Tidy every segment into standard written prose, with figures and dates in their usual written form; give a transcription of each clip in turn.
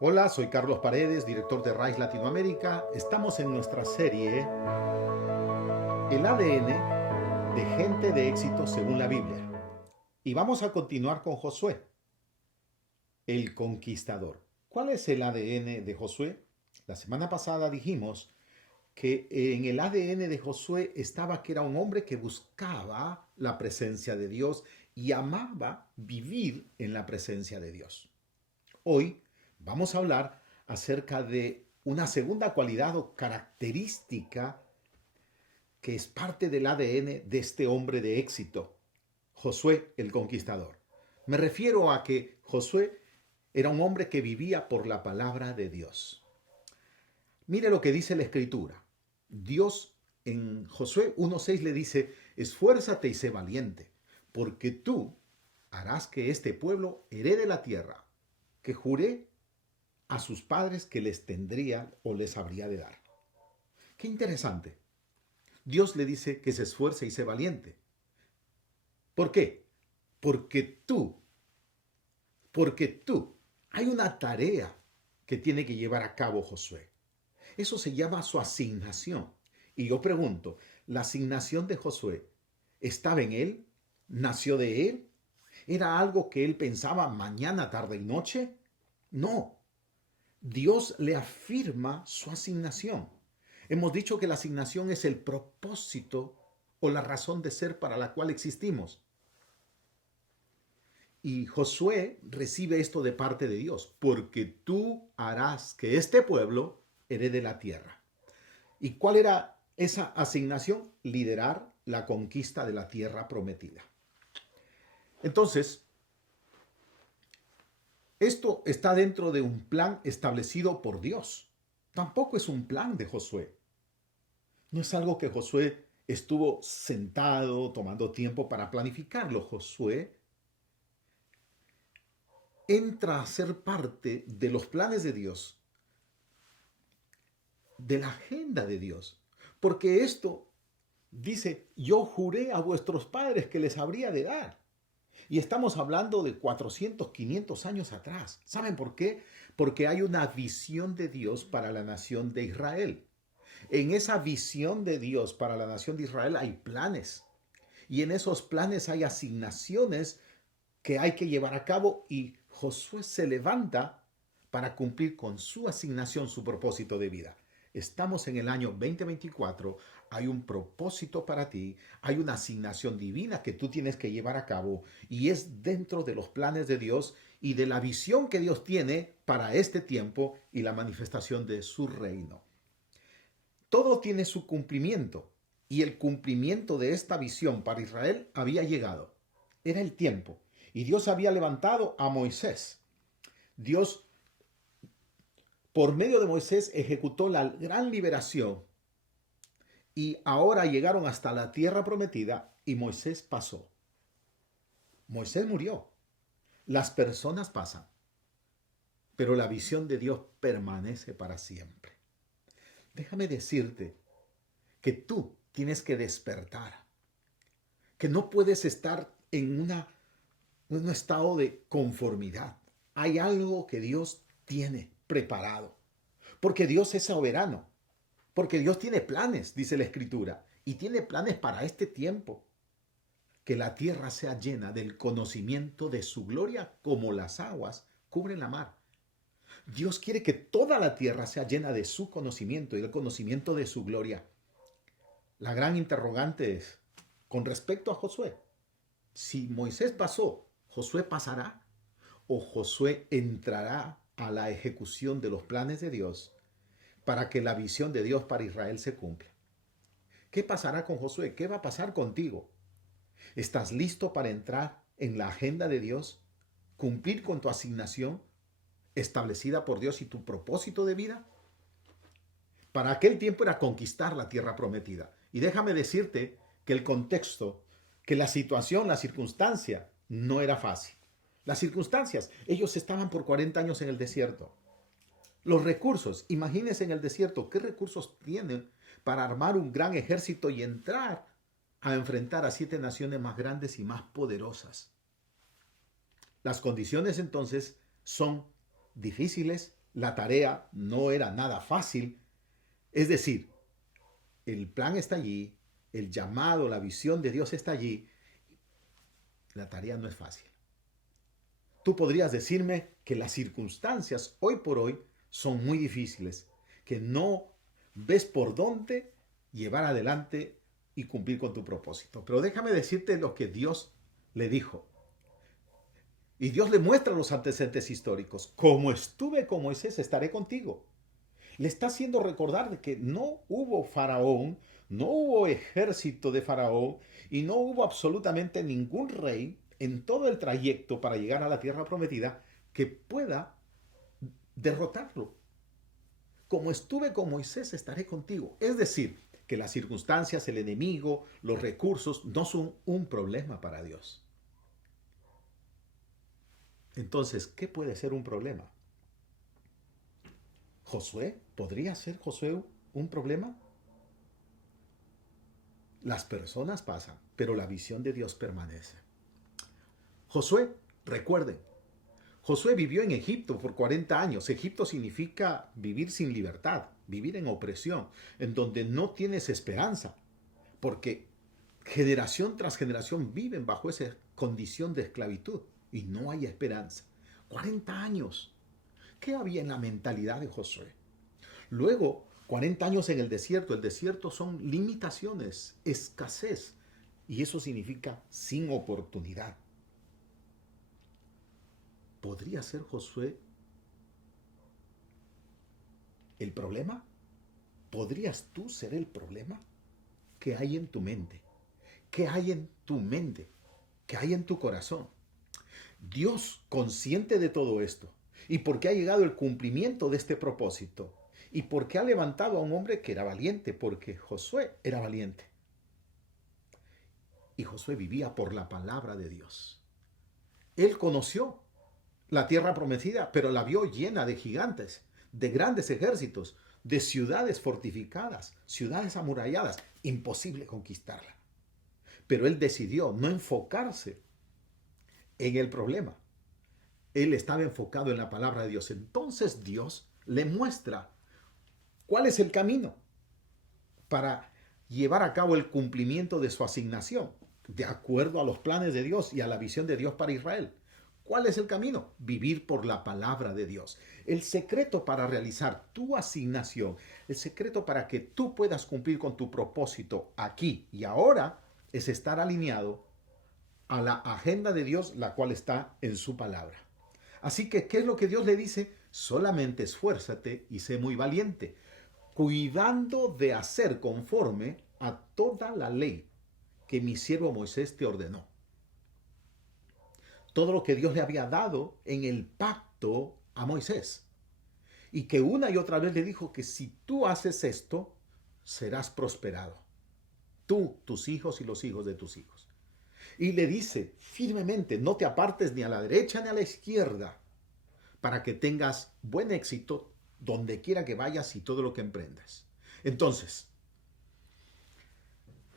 Hola, soy Carlos Paredes, director de RISE Latinoamérica. Estamos en nuestra serie El ADN de gente de éxito según la Biblia. Y vamos a continuar con Josué, el conquistador. ¿Cuál es el ADN de Josué? La semana pasada dijimos que en el ADN de Josué estaba que era un hombre que buscaba la presencia de Dios y amaba vivir en la presencia de Dios. Hoy vamos a hablar acerca de una segunda cualidad o característica que es parte del ADN de este hombre de éxito, Josué el Conquistador. Me refiero a que Josué era un hombre que vivía por la palabra de Dios. Mire lo que dice la Escritura. Dios en Josué 1:6 le dice, esfuérzate y sé valiente, porque tú harás que este pueblo herede la tierra que juré a sus padres que les tendría o les habría de dar. Qué interesante. Dios le dice que se esfuerce y se valiente. ¿Por qué? Porque tú, hay una tarea que tiene que llevar a cabo Josué. Eso se llama su asignación. Y yo pregunto, ¿la asignación de Josué estaba en él? ¿Nació de él? ¿Era algo que él pensaba mañana, tarde y noche? No, Dios le afirma su asignación. Hemos dicho que la asignación es el propósito o la razón de ser para la cual existimos. Y Josué recibe esto de parte de Dios, porque tú harás que este pueblo herede la tierra. ¿Y cuál era esa asignación? Liderar la conquista de la tierra prometida. Entonces, esto está dentro de un plan establecido por Dios. Tampoco es un plan de Josué. No es algo que Josué estuvo sentado tomando tiempo para planificarlo. Josué entra a ser parte de los planes de Dios, de la agenda de Dios. Porque esto dice, yo juré a vuestros padres que les habría de dar. Y estamos hablando de 400, 500 años atrás. ¿Saben por qué? Porque hay una visión de Dios para la nación de Israel. En esa visión de Dios para la nación de Israel hay planes. Y en esos planes hay asignaciones que hay que llevar a cabo y Josué se levanta para cumplir con su asignación, su propósito de vida. Estamos en el año 2024, hay un propósito para ti, hay una asignación divina que tú tienes que llevar a cabo y es dentro de los planes de Dios y de la visión que Dios tiene para este tiempo y la manifestación de su reino. Todo tiene su cumplimiento y el cumplimiento de esta visión para Israel había llegado. Era el tiempo. Y Dios había levantado a Moisés. Dios, por medio de Moisés, ejecutó la gran liberación. Y ahora llegaron hasta la tierra prometida y Moisés pasó. Moisés murió. Las personas pasan. Pero la visión de Dios permanece para siempre. Déjame decirte que tú tienes que despertar. Que no puedes estar en un estado de conformidad. Hay algo que Dios tiene preparado. Porque Dios es soberano. Porque Dios tiene planes, dice la Escritura. Y tiene planes para este tiempo. Que la tierra sea llena del conocimiento de su gloria como las aguas cubren la mar. Dios quiere que toda la tierra sea llena de su conocimiento y del conocimiento de su gloria. La gran interrogante es, con respecto a Josué, si Moisés pasó, ¿Josué pasará? ¿O Josué entrará a la ejecución de los planes de Dios para que la visión de Dios para Israel se cumpla? ¿Qué pasará con Josué? ¿Qué va a pasar contigo? ¿Estás listo para entrar en la agenda de Dios? ¿Cumplir con tu asignación establecida por Dios y tu propósito de vida? Para aquel tiempo era conquistar la tierra prometida. Y déjame decirte que el contexto, que la situación, la circunstancia, no era fácil. Las circunstancias, ellos estaban por 40 años en el desierto. Los recursos, imagínense en el desierto, ¿qué recursos tienen para armar un gran ejército y entrar a enfrentar a 7 naciones más grandes y más poderosas? Las condiciones entonces son difíciles, la tarea no era nada fácil. Es decir, el plan está allí, el llamado, la visión de Dios está allí. La tarea no es fácil. Tú podrías decirme que las circunstancias hoy por hoy son muy difíciles, que no ves por dónde llevar adelante y cumplir con tu propósito. Pero déjame decirte lo que Dios le dijo. Y Dios le muestra los antecedentes históricos. Como estuve con Moisés, estaré contigo. Le está haciendo recordar de que no hubo faraón, no hubo ejército de faraón y no hubo absolutamente ningún rey en todo el trayecto para llegar a la tierra prometida que pueda derrotarlo. Como estuve con Moisés, estaré contigo. Es decir, que las circunstancias, el enemigo, los recursos no son un problema para Dios. Entonces, ¿qué puede ser un problema? ¿Josué? ¿Podría ser Josué un problema? Las personas pasan, pero la visión de Dios permanece. Josué, recuerden, Josué vivió en Egipto por 40 años. Egipto significa vivir sin libertad, vivir en opresión, en donde no tienes esperanza, porque generación tras generación viven bajo esa condición de esclavitud y no hay esperanza. 40 años. ¿Qué había en la mentalidad de Josué? Luego, 40 años en el desierto son limitaciones, escasez, y eso significa sin oportunidad. ¿Podría ser Josué el problema? ¿Podrías tú ser el problema? ¿Qué hay en tu mente? ¿Qué hay en tu mente? ¿Qué hay en tu corazón? Dios, consciente de todo esto, y porque ha llegado el cumplimiento de este propósito, y porque ha levantado a un hombre que era valiente, porque Josué era valiente. Y Josué vivía por la palabra de Dios. Él conoció la tierra prometida, pero la vio llena de gigantes, de grandes ejércitos, de ciudades fortificadas, ciudades amuralladas. Imposible conquistarla. Pero él decidió no enfocarse en el problema. Él estaba enfocado en la palabra de Dios. Entonces Dios le muestra cuál es el camino para llevar a cabo el cumplimiento de su asignación, de acuerdo a los planes de Dios y a la visión de Dios para Israel. ¿Cuál es el camino? Vivir por la palabra de Dios. El secreto para realizar tu asignación, el secreto para que tú puedas cumplir con tu propósito aquí y ahora, es estar alineado a la agenda de Dios, la cual está en su palabra. Así que, ¿qué es lo que Dios le dice? Solamente esfuérzate y sé muy valiente, cuidando de hacer conforme a toda la ley que mi siervo Moisés te ordenó. Todo lo que Dios le había dado en el pacto a Moisés. Y que una y otra vez le dijo que si tú haces esto, serás prosperado. Tú, tus hijos y los hijos de tus hijos. Y le dice firmemente, no te apartes ni a la derecha ni a la izquierda, para que tengas buen éxito donde quiera que vayas y todo lo que emprendas. Entonces,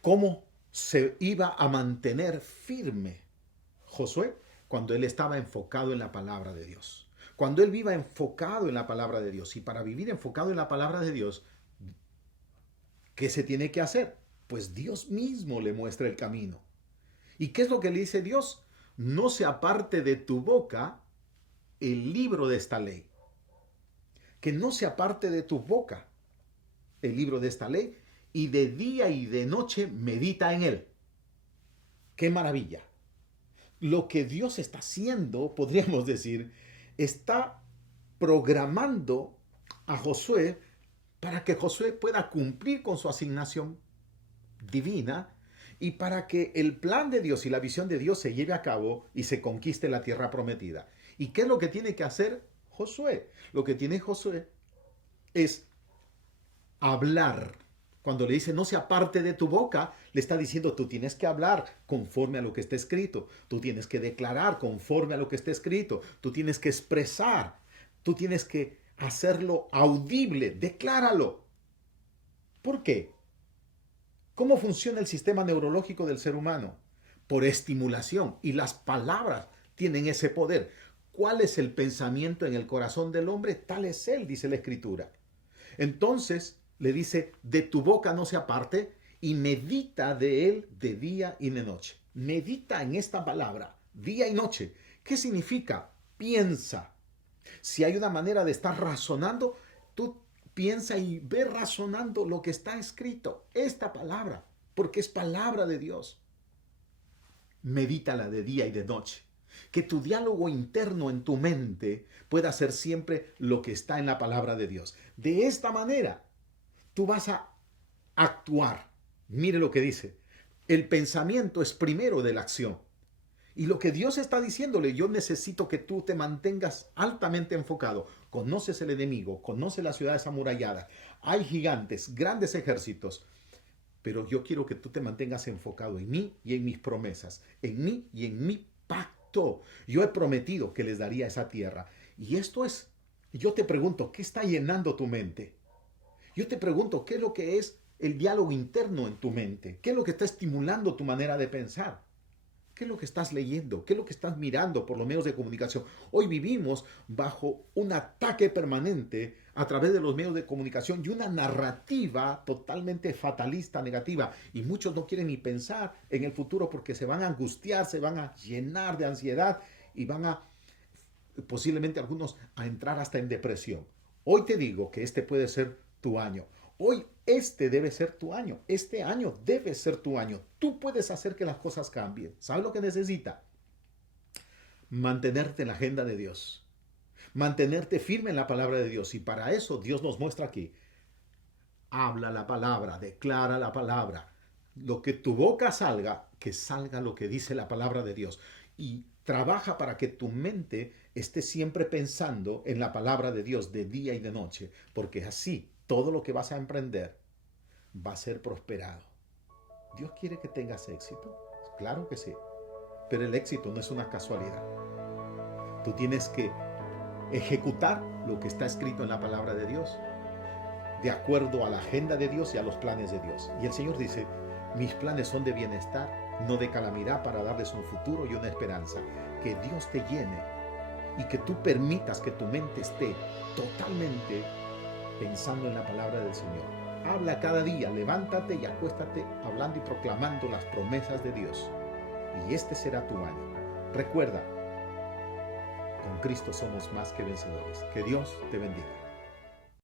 ¿cómo se iba a mantener firme Josué? Cuando él estaba enfocado en la palabra de Dios. Cuando él viva enfocado en la palabra de Dios. Y para vivir enfocado en la palabra de Dios, ¿qué se tiene que hacer? Pues Dios mismo le muestra el camino. ¿Y qué es lo que le dice Dios? No se aparte de tu boca el libro de esta ley. Que no se aparte de tu boca el libro de esta ley, y de día y de noche medita en él. ¡Qué maravilla! Lo que Dios está haciendo, podríamos decir, está programando a Josué para que Josué pueda cumplir con su asignación divina y para que el plan de Dios y la visión de Dios se lleve a cabo y se conquiste la tierra prometida. ¿Y qué es lo que tiene que hacer Josué? Lo que tiene Josué es hablar. Cuando le dice no se aparte de tu boca, le está diciendo tú tienes que hablar conforme a lo que está escrito. Tú tienes que declarar conforme a lo que está escrito. Tú tienes que expresar. Tú tienes que hacerlo audible. Decláralo. ¿Por qué? ¿Cómo funciona el sistema neurológico del ser humano? Por estimulación. Y las palabras tienen ese poder. cuál es el pensamiento en el corazón del hombre, tal es él, dice la Escritura. Entonces le dice, de tu boca no se aparte, y medita de él de día y de noche. Medita en esta palabra, día y noche. ¿Qué significa? Piensa. Si hay una manera de estar razonando, tú piensa y ve razonando lo que está escrito, esta palabra, porque es palabra de Dios. Medítala de día y de noche. Que tu diálogo interno en tu mente pueda ser siempre lo que está en la palabra de Dios. De esta manera, tú vas a actuar. Mire lo que dice. El pensamiento es primero de la acción. Y lo que Dios está diciéndole, yo necesito que tú te mantengas altamente enfocado. Conoces el enemigo, conoces las ciudades amuralladas. Hay gigantes, grandes ejércitos. Pero yo quiero que tú te mantengas enfocado en mí y en mis promesas, en mí y en mi pacto. Yo he prometido que les daría esa tierra. Y esto es, yo te pregunto, ¿qué está llenando tu mente? Yo te pregunto, ¿qué es lo que es el diálogo interno en tu mente? ¿Qué es lo que está estimulando tu manera de pensar? ¿Qué es lo que estás leyendo? ¿Qué es lo que estás mirando por los medios de comunicación? Hoy vivimos bajo un ataque permanente a través de los medios de comunicación y una narrativa totalmente fatalista, negativa. Y muchos no quieren ni pensar en el futuro porque se van a angustiar, se van a llenar de ansiedad y van a, posiblemente algunos, a entrar hasta en depresión. Hoy te digo que este puede ser tu año. Hoy este debe ser tu año. Este año debe ser tu año. Tú puedes hacer que las cosas cambien. ¿Sabes lo que necesita? Mantenerte en la agenda de Dios. Mantenerte firme en la palabra de Dios. Y para eso Dios nos muestra aquí. Habla la palabra, declara la palabra. Lo que tu boca salga, que salga lo que dice la palabra de Dios. Y trabaja para que tu mente esté siempre pensando en la palabra de Dios de día y de noche. Porque así todo lo que vas a emprender va a ser prosperado. ¿Dios quiere que tengas éxito? Claro que sí. Pero el éxito no es una casualidad. Tú tienes que ejecutar lo que está escrito en la palabra de Dios, de acuerdo a la agenda de Dios y a los planes de Dios. Y el Señor dice, mis planes son de bienestar, no de calamidad, para darles un futuro y una esperanza. Que Dios te llene y que tú permitas que tu mente esté totalmente pensando en la palabra del Señor. Habla cada día, levántate y acuéstate hablando y proclamando las promesas de Dios. Y este será tu año. Recuerda, con Cristo somos más que vencedores. Que Dios te bendiga.